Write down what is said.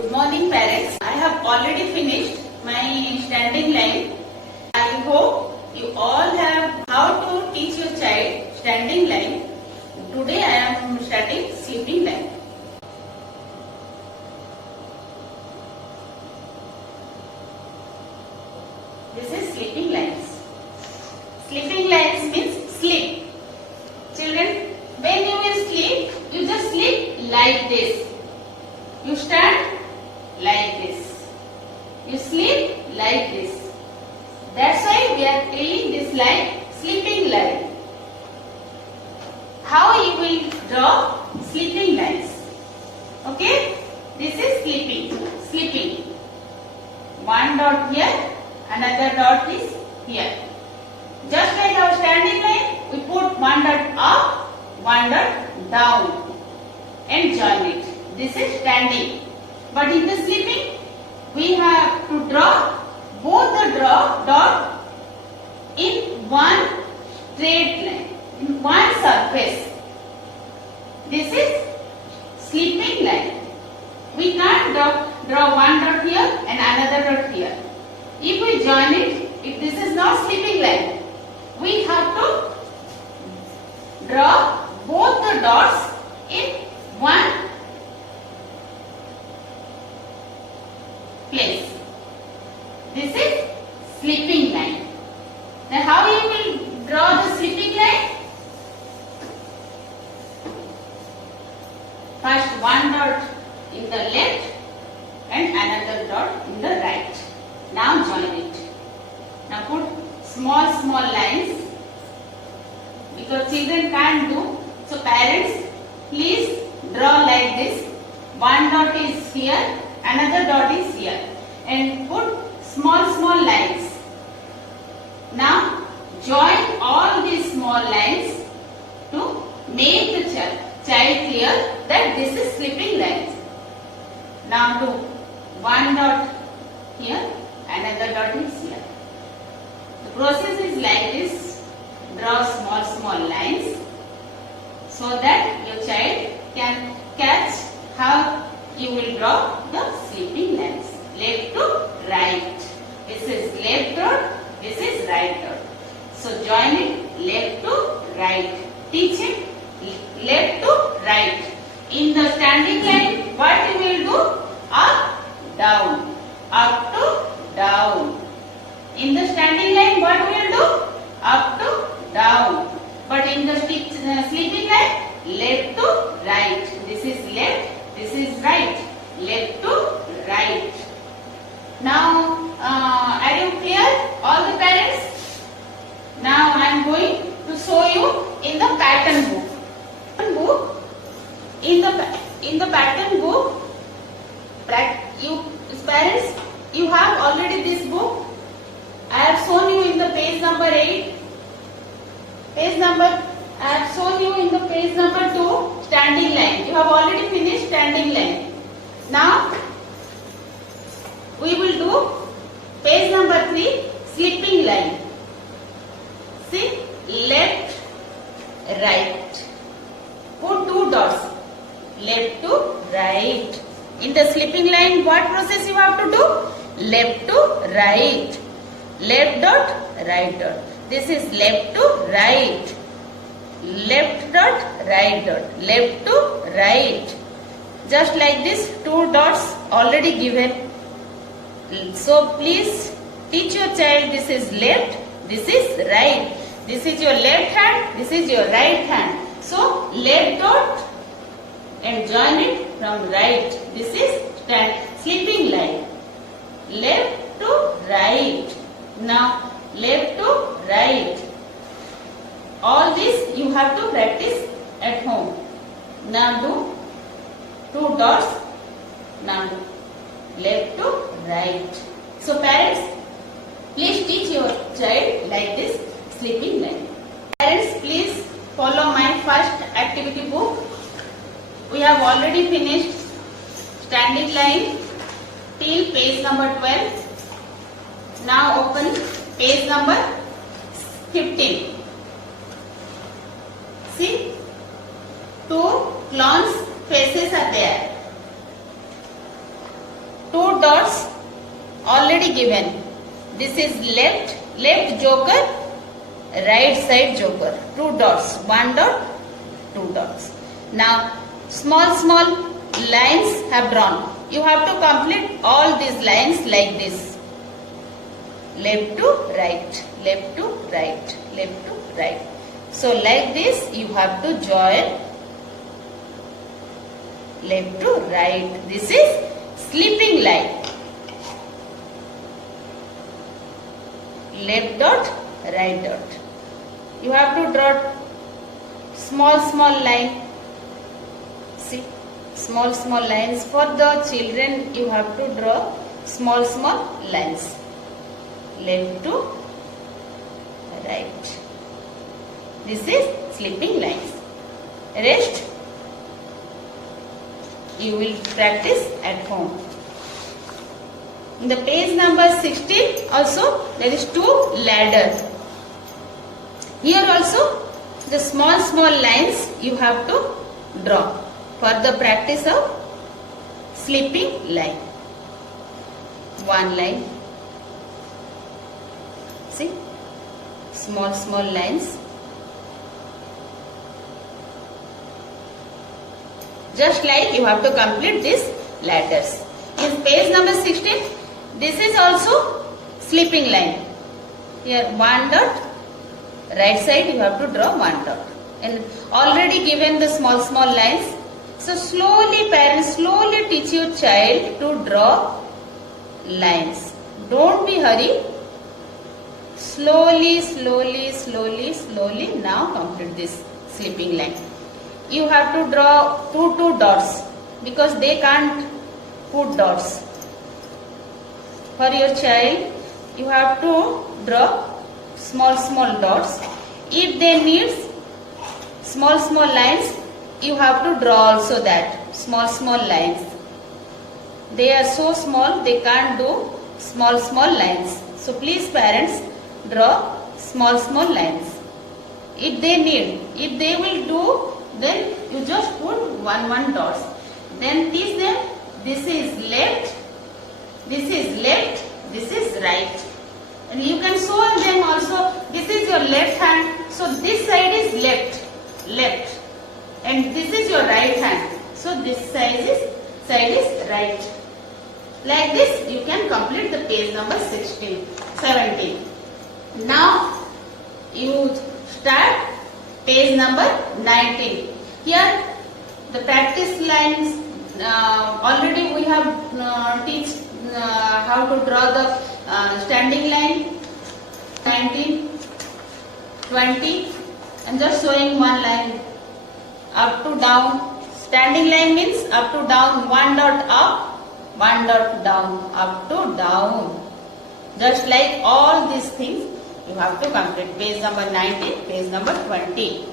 Good morning, parents. I have already finished my standing line. I hope you all have how to teach your child standing line. Today I am starting sleeping line. This is sleeping lines. Sleeping lines means sleep. Children, when you will sleep, you just sleep like this. You stand like this. You sleep like this. That's why we are telling this line sleeping line. How you will draw sleeping lines? Okay? This is sleeping. Sleeping. One dot here, another dot is here. Just like our standing line, we put one dot up, one dot down and join it. This is standing. But in the sleeping, we have to draw both the dot in one straight line, in one surface. This is sleeping line. We can't draw one dot here and another dot here. If we join it, if this is not sleeping line, we have to draw both the dots in one place. This is sleeping line. Now how you will draw the sleeping line? First one dot in the left and another dot in the right. Now join it. Now put small lines because children can't do. So parents, please draw like this. One dot is here, another dot is here, and put small lines. Now join all these small lines to make the child clear that this is sleeping lines. Now do one dot here, another dot is here. The process is like this. Draw small lines so that your child can catch how you will draw the sleeping lines. Left to right. This is left dot, this is right dot. So join it left to right. Teach him left to right. In the standing line, what you will do? Up, down. Up to down. In the standing line, what we will do? Up to down. But in the sleeping line, left to right. This is left, this is right. Left to right. Now, are you clear, all the parents? Now I am going to show you in the pattern book. In the pattern book, parents, you have already this book. I have shown you in the page number 8. I have shown you in the page number 2, standing line. You have already finished standing line. Now, we will do page number 3, sleeping line. See, left, right. Put 2 dots. Left to right. In the sleeping line, what process you have to do? Left to right. Left dot, right dot. This is left to right. Left dot, right dot. Left to right. Just like this, 2 dots already given. So please teach your child this is left, this is right. This is your left hand, this is your right hand. So left dot and join it from right. This is sleeping line. Left to right. Now left to right. All this you have to practice at home. Now do 2 dots. Now do left to right. So parents, please teach your child like this sleeping line. Parents, please follow my first activity book. We have already finished standing line till page number 12. Now open page number 15. See, 2 clowns faces are there. already given. This is left joker, right side joker. 2 dots, 1 dot, 2 dots. Now small lines have drawn. You have to complete all these lines like this. Left to right, left to right, left to right. So like this you have to join left to right. This is sleeping line. Left dot, right dot. You have to draw small line. See, small lines. For the children you have to draw small lines. Left to right. This is sleeping lines. Rest you will practice at home. In the page number 16 also there is 2 ladder. Here also the small lines you have to draw for the practice of sleeping line. 1 line. See, small lines. Just like you have to complete these ladders. In page number 16, this is also sleeping line. Here 1 dot, right side you have to draw 1 dot. And already given the small lines. So slowly parents, slowly teach your child to draw lines. Don't be hurry. Slowly now complete this sleeping line. You have to draw 2 dots because they can't put dots. For your child, you have to draw small dots. If they need small lines, you have to draw also that small lines. They are so small, they can't do small lines. So please parents, draw small lines. If they need, if they will do, then you just put 1 dots. Then teach them this is left, this is right. And you can show them also this is your left hand. So this side is left. And this is your right hand. So this side is right. Like this you can complete the page number 17. Now you start page number 19. Here the practice lines already we have teach how to draw the standing line. 19, 20 and just showing 1 line up to down. Standing line means up to down, 1 dot up, 1 dot down, up to down. Just like all these things you have to complete. Page number 19, page number 20.